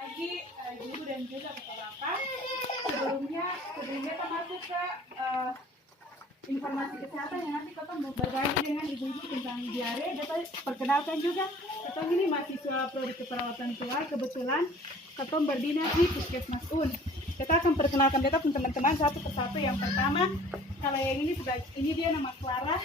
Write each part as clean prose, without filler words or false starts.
Pagi guru dan juga bapak-bapak. Sebelumnya kita masuk ke informasi kesehatan yang nanti kita mau berbagi dengan ibu-ibu tentang diare. Kita perkenalkan juga, kita ini mahasiswa prodi keperawatan tua. Kebetulan kita berdinas di Puskesmas UN. Kita akan perkenalkan beta teman-teman satu persatu. Yang pertama, kalau yang ini dia nama Clara,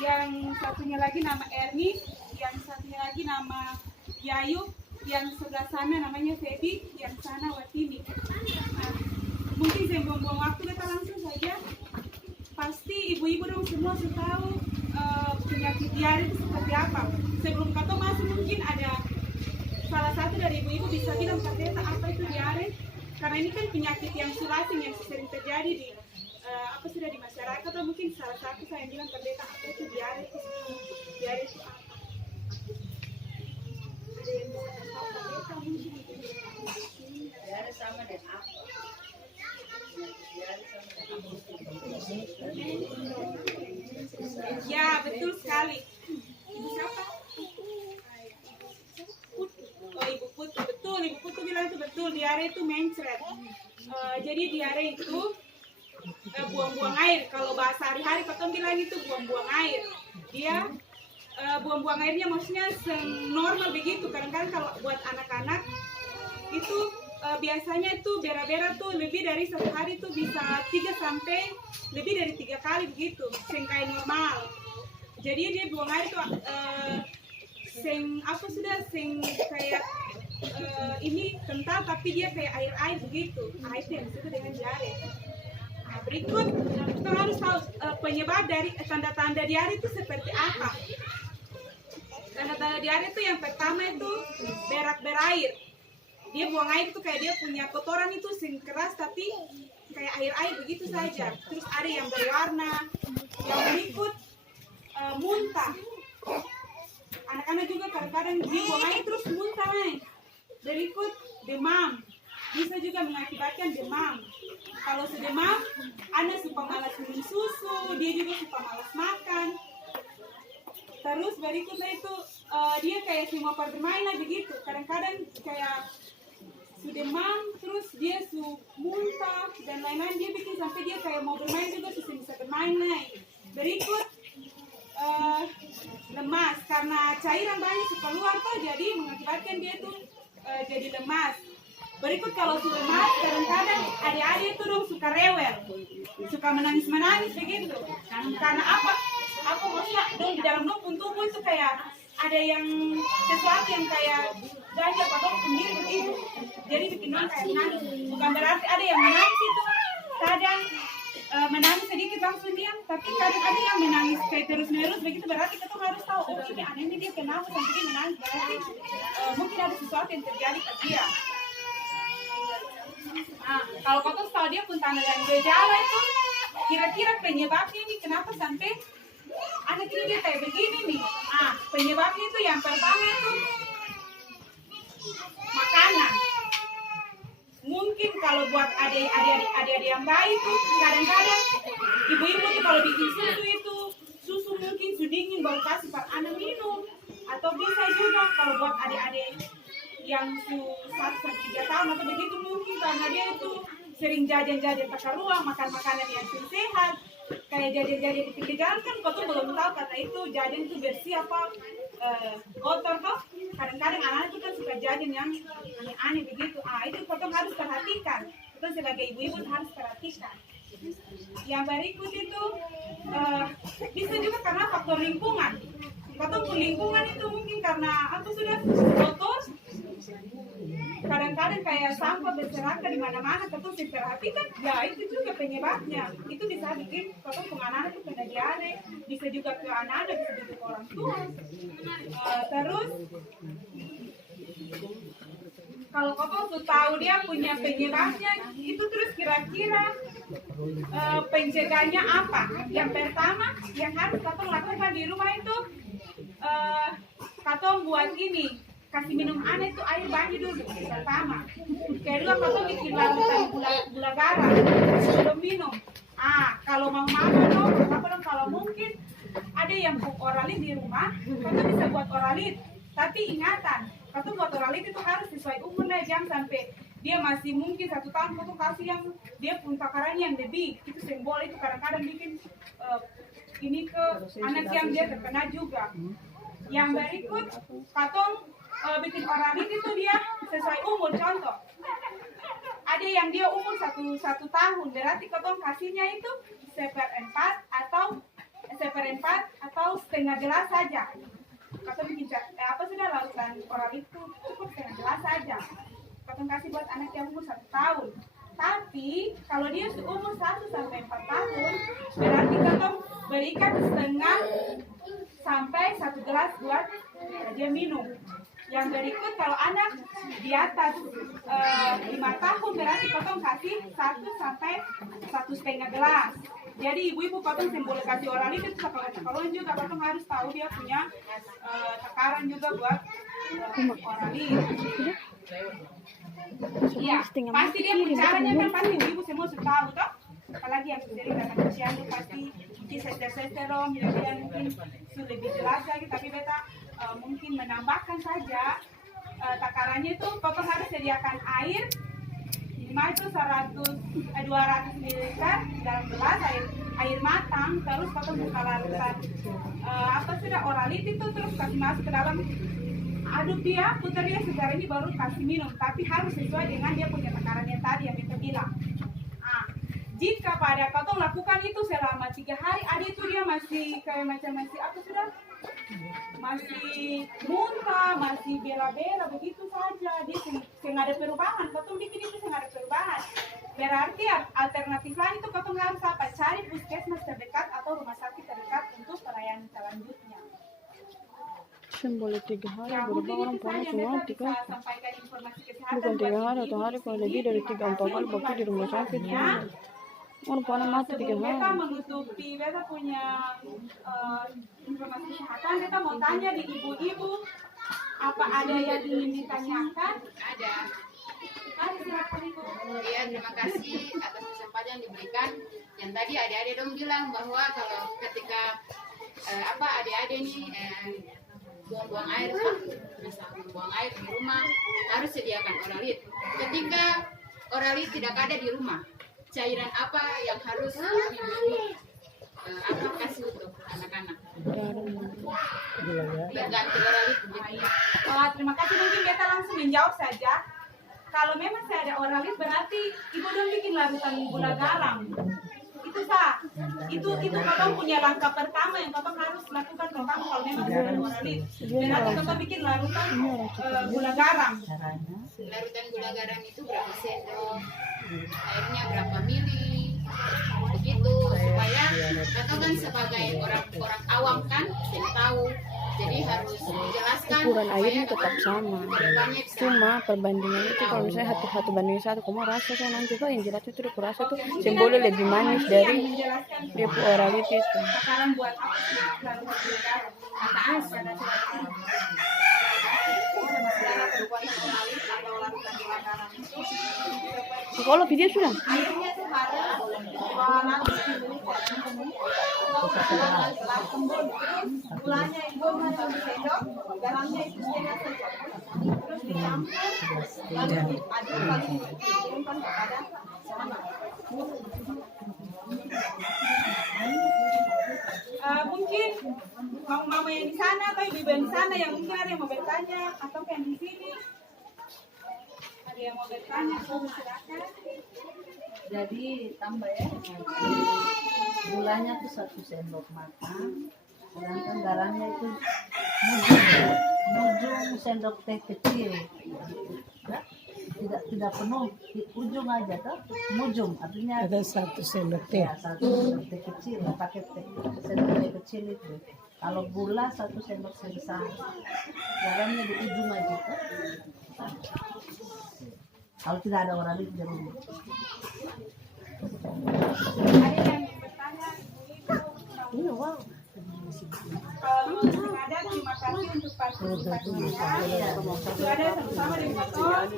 yang satunya lagi nama Erni, yang satunya lagi nama Yayu, yang sebelah sana namanya Feby, yang sana Watini. Nah, mungkin saya buang-buang waktu, kita langsung saja. Pasti ibu-ibu dong semua sudah tahu penyakit diare itu seperti apa. Sebelum kita masuk, mungkin ada salah satu dari ibu-ibu bisa bilang kata apa itu diare, karena ini kan penyakit yang sulasing yang sering terjadi di sudah di masyarakat. Atau mungkin salah satu saya bilang kata apa itu diare itu apa. Ya, betul sekali. Ibu siapa? Oh, Ibu Putu. Betul, Ibu Putu bilang itu betul. Diare itu mencret. Jadi diare itu buang-buang air. Kalau bahasa hari-hari kita bilang itu buang-buang air. Dia buang-buang airnya maksudnya normal begitu. Kadang-kadang kalau buat anak-anak itu biasanya itu bera-bera tuh lebih dari satu hari tuh bisa 3 sampai lebih dari 3 kali begitu, kayak normal. Jadi dia buang air tuh kayak ini kental tapi dia kayak air begitu. Itu yang disebut dengan diare. Nah, berikut kita harus tahu penyebab dari tanda-tanda diare itu seperti apa. Tanda-tanda diare itu yang pertama itu berak berair. Dia buang air itu kayak dia punya kotoran itu keras tapi kayak air begitu saja. Terus ada yang berwarna. Yang berikut muntah. Anak-anak juga kadang-kadang dia buang air terus muntah. Berikut demam. Bisa juga mengakibatkan demam. Kalau sedemam, anak suka malas minum susu, dia juga suka malas makan. Terus berikutnya itu dia kayak semua permainan begitu. Kadang-kadang kayak demam, terus dia muntah dan lain-lain, dia bikin sampai dia kayak mau bermain juga bisa bermain. Berikut lemas karena cairan banyak suka keluar tuh, jadi mengakibatkan dia tuh jadi lemas. Berikut kalau sudah lemas, kadang-kadang adik-adik itu dong suka rewel, suka menangis begitu. Karena apa? Aku maksudnya dong di dalam dong tubuh itu kayak ada yang sesuatu yang kayak ganja atau sendiri begitu. Jadi bikin orang kayak menangis. Bukan berarti ada yang menangis itu kadang menangis sedikit langsung diam, tapi kadang ada yang menangis kayak terus-menerus begitu. Berarti kita harus tahu, oh ini anehnya dia kenapa sampai dia menangis. Berarti mungkin ada sesuatu yang terjadi ke dia. Nah, kalau kau tahu dia pun tanda dan gejala itu kira-kira penyebabnya ini kenapa sampai anak ini dia kayak begini nih. Penyebabnya itu yang pertama itu makanan. Mungkin kalau buat adik-adik yang bayi tuh kadang-kadang ibu-ibu tuh kalau bikin susu mungkin dingin baru kasih pak anak minum. Atau bisa juga kalau buat adik-adik yang 1-3 tahun atau begitu, mungkin karena dia itu sering jajan pakai ruang, makan makanan yang sehat. Kayak jajan-jajan di pinggir jalan kan kau tuh belum tahu kata itu jajan itu bersih apa kotor toh. Kadang-kadang anak-anak itu kan suka jajan yang aneh-aneh begitu. Itu kau tuh harus perhatikan. Kita sebagai ibu-ibu harus perhatikan. Yang berikut itu bisa juga karena faktor lingkungan. Kau tuh lingkungan itu mungkin karena aku sudah kotor. Kadang-kadang kayak sampah berserakan di mana-mana, kau tuh perhatikan. Ya itu juga penyebabnya. Itu bisa bikin kau tuh anak-anak itu kena diare. Bisa juga ke anak-anak, bisa juga ke orang tua. Terus kalau kau tuh tahu dia punya penyebabnya, itu terus kira-kira pencegahannya apa? Yang pertama yang harus kau lakukan di rumah itu kau buat ini, kasih minum anak itu air banyak dulu pertama. Kedua kau bikin larutan gula garam sebelum minum. Kalau mau makan dong, kalau mungkin ada yang oralit di rumah, kau bisa buat oralit. Tapi ingatan, Katong buat oralit itu harus sesuai umurnya, jangan sampai dia masih mungkin 1 tahun, katong kasih yang dia pun takarannya yang lebih. Itu simbol itu kadang-kadang bikin ini ke anak yang dia terkena juga. Yang berikut, katong bikin oralit itu dia sesuai umur. Contoh, ada yang dia umur 1 tahun, berarti katong kasihnya itu 1/4 atau setengah gelas saja. Katong bikin sudah larutan oralit itu cukup setengah gelas saja. Katong kasih buat anak yang umur 1 tahun. Tapi kalau dia umur 1 sampai 4 tahun, berarti katong berikan setengah sampai 1 gelas buat dia minum. Yang berikut, kalau anak di atas 5 tahun, berarti katong kasih 1 sampai 1,5 gelas. Jadi ibu-ibu katong boleh kasih oralit itu sekalon juga katong harus tahu dia punya takaran juga buat oralit. Iya, pasti dia caranya kan pasti ibu semua sudah tahu toh. Apalagi yang sering datang posyandu pasti sester-sesterom, jadi mungkin sudah lebih jelas lagi, tapi beta mungkin menambahkan saja takarannya itu katong harus sediakan air minimal itu 200 ml dalam gelas air matang, terus katong buka larutan oralit itu, terus kasih masuk ke dalam, aduk dia, putar dia segar ini baru kasih minum, tapi harus sesuai dengan dia punya takarannya tadi yang kita bilang. Jika pada katong lakukan itu selama 3 hari, ada itu dia masih kayak masih masih muntah, masih bela-bela begitu saja, dia nggak ada perubahan, katong bikin itu nggak ada perubahan, berarti alternatif lain itu katong harus apa? Cari puskesmas terdekat atau rumah sakit terdekat untuk pelayanan selanjutnya. Boleh 3 hari Ya, berubah orang panas semua bisa sampaikan informasi kesehatan bukan 3 hari atau buat hari, kalau lebih dari 3-4 kali bakal di rumah sakit ya. Orang panas mati 3 hari. Beta menutupi, beta punya informasi kesehatan, beta mau tanya di ibu-ibu, apa ada yang ingin ditanyakan? Ada. Silakan ibu. Iya, terima kasih atas kesempatan yang diberikan. Yang tadi adik-adik dong bilang bahwa kalau ketika adik-adik nih buang-buang air, buang air di rumah, harus sediakan oralit. Ketika oralit tidak ada di rumah, cairan apa yang harus ibu kasih untuk anak-anak? Berganti oralit begitu. Terima kasih, mungkin kita langsung menjawab saja. Kalau memang saya ada oralit, berarti ibu dong bikin larutan gula garam. Itu sah. Itu katong punya langkah pertama yang katong harus lakukan pertama kalau memang saya ada oralit. Berarti katong bikin larutan gula garam. Larutan gula garam itu berapa sendok, airnya berapa mili, begitu, supaya atau kan sebagai orang awam kan tidak tahu, jadi harus dijelaskan. Ukuran airnya tetap sama, cuma perbandingan itu kalau misalnya 1 banding 1, kamu rasa saya nanti tuh yang jelas itu aku rasa tuh simbolnya lebih manis dari dia oralit itu. Sekarang buat apa sih larutan gula garam? Atas ada Kalau video sudah. airnya itu harus 200 gulanya ibu 1 sendok, garamnya itu setengah sendok, terus dicampur lalu diaduk lalu dikirimkan kepada sama. Mungkin mama yang di sana atau ibu yang di sana yang mungkin ada yang mau bertanya, atau yang di sini ada yang mau bertanya, silakan. Jadi tambah ya, gulanya tuh 1 sendok makan, sedangkan garamnya itu mujung sendok teh kecil, ya? Tidak penuh, di ujung aja tuh, mujung artinya Ada 1 sendok teh. ya, 1 sendok teh kecil, pakai sendok teh kecil itu. Kalau gula 1 sendok sebesar, garamnya di ujung aja tuh. Kalau tidak ada oralit di rumah. Ada yang bertanya, Iya, wow. kalau ada, terima kasih untuk partisipasinya. Itu ada sama-sama dengan Pak.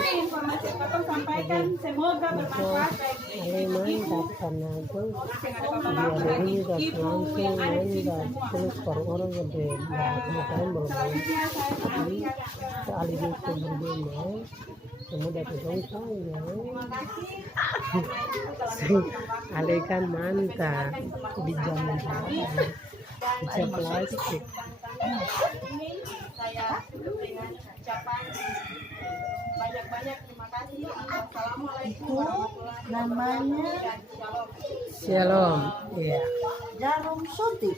ini informasi yang Kakak sampaikan semoga bermanfaat bagi ibu-ibu karena itu yang ada bapak-bapak dan ibu-ibu yang ada di sini semua. terus orang-orang gede kemarin belum Selanjutnya saya sampaikan soal itu berbeda semua dari bangsa ya alekan mantap di zaman bisa plastik ini saya tutup dengan ucapan banyak-banyak terima kasih. Assalamualaikum warahmatullahi Namanya wabarakatuh. Shalom. shalom ya jarum suntik.